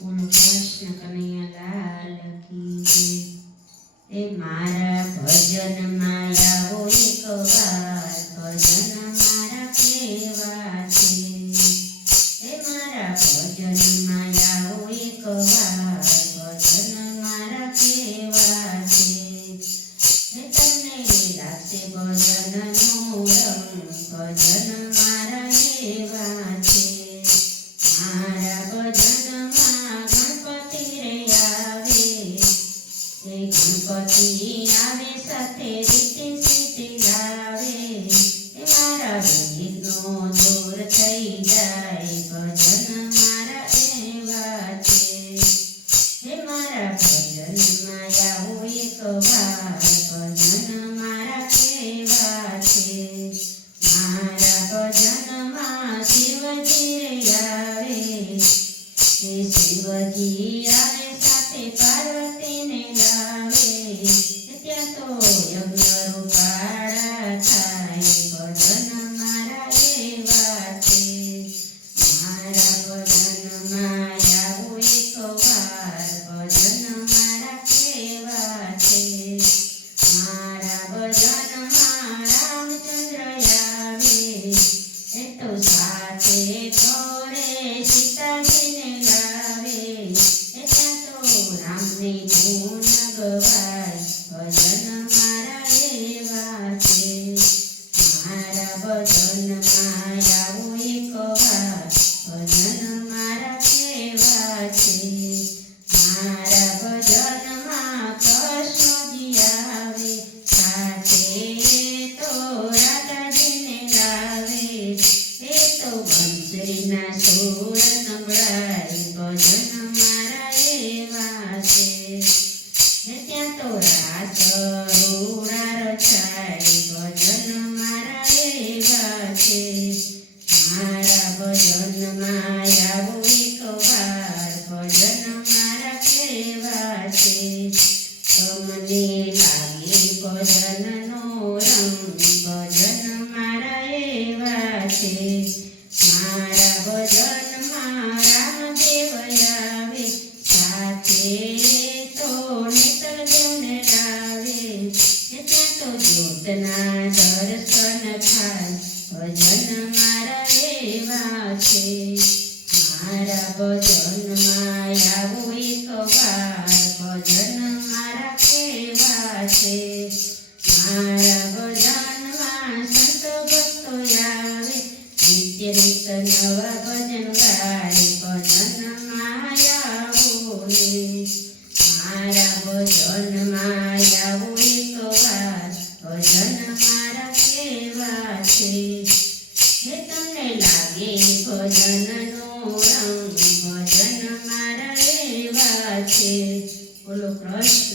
બોલો કૃષ્ણ કનૈયાલાલ કી જય। એ મારા ભજનમાં આવો એકવાર, ભજન મારા કેવા છે। એ મારા ભજનમાં આવો એકવાર, ભજન મારા કેવા છે। એ તમને લાગશે ભજનનો રંગ, ભજન મારા એવા છે। મારા ભજનમાં ગણપતિ રે આવે, એ ગણપતિ આવે સાથે રીતિ સીધી લાવે। એ મારા વિઘ્નો દૂર થઈ જાય, ભજન મારા એવા છે। એ મારા ભજનમાં આવો એકવાર, ભજન મારા કેવા છે। મારા ભજનમાં શિવજી રે આવે, એ શિવજી આવે સાથે પાર્વતીને લાવે। ત્યાં તો યજ્ઞ રૂપાળા થાય, ભજન મારા એવા છે। મારા ભજનમાં આવો એકવાર, ભજન મારા કેવા છે। મારા ભજનમાં રામચંદ્ર આવે, એ તો સાથે ઘોડે સીતાજીને લાવે। એ ત્યાં તો રામની ધૂન ગવાય, ભજન મારા એવા છે। મારા ભજનમાં આવો એકવાર, ભજન મારા કેવા છે। મારા ભજનમાં કૃષ્ણજી આવે, સાથે તો રાધાજીને લાવે। એ તો બંસરીના સુર સંભળાય, ભજન મારા એવા છે। ત્યાં તો રાસ રૂડા રચાય, ભજન મારા એવા છે। મારા ભજનમાં આવો એકવાર, ભજન મારા કેવા છે। તમને લાગે ભજનનો રંગ, ભજન મારા એવા છે। મારા ભજનમાં રામદેવ આવે, સાથે તો નેતરદેવને લાવે। ત્યાં તો જ્યોતના દર્શન થાય, ભજન મારા એવા છે। મારા ભજનમાં આવો એકવાર, ભજન મારા કેવા છે। મારા ભજનમાં સંત ભક્તો આવે, નિત્ય નિત નવા ભજન ગાય, ભજનમાં આવો ને। મારા ભજનમાં આવો એકવાર, ભજન મારા કેવા છે। હે તમને લાગે ભજનનો રંગ, ભજન મારા એવા છે। બોલો કૃષ્ણ